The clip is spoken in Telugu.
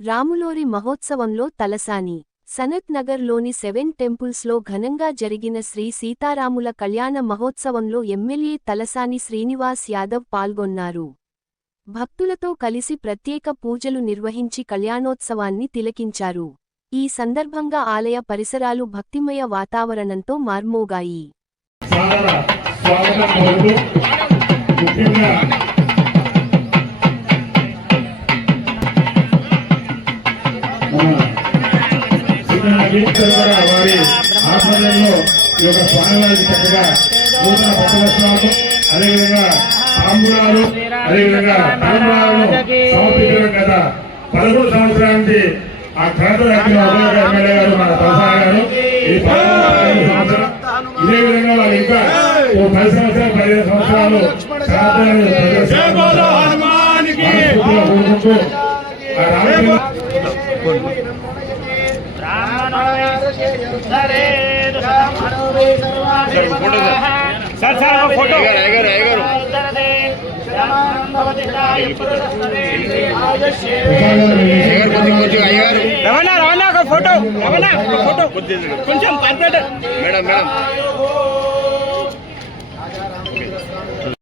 రాములోరి మహోత్సవంలో తలసాని. సనత్ నగర్లోని సెవెన్ టెంపుల్స్లో ఘనంగా జరిగిన శ్రీ సీతారాముల కళ్యాణ మహోత్సవంలో ఎమ్మెల్యే తలసాని శ్రీనివాస్ యాదవ్ పాల్గొన్నారు. భక్తులతో కలిసి ప్రత్యేక పూజలు నిర్వహించి కళ్యాణోత్సవాన్ని తిలకించారు. ఈ సందర్భంగా ఆలయ పరిసరాలు భక్తిమయ వాతావరణంతో మార్మోగాయి. వారి ఆధ్వర్యంలో ఈ యొక్క స్వామివారికి చక్కగా నూతన కొత్త వస్త్రాలు అదేవిధంగా తాంబూలాలు అదేవిధంగా తలంబరాలను సమర్పించడం కదా పదకొండు సంవత్సరానికి ఆ ఉపయోగ ఎమ్మెల్యే గారు మన తలసాని గారు పదకొండు సంవత్సరం ఇదే విధంగా వాళ్ళు ఇంకా ఓ పది సంవత్సరాలు పదిహేను సంవత్సరాలు కోరుకుంటూ sir sir photo Ramana Ramana ఒక ఫోటో రమణ ఫోటో. కొంచెం మేడం మేడం.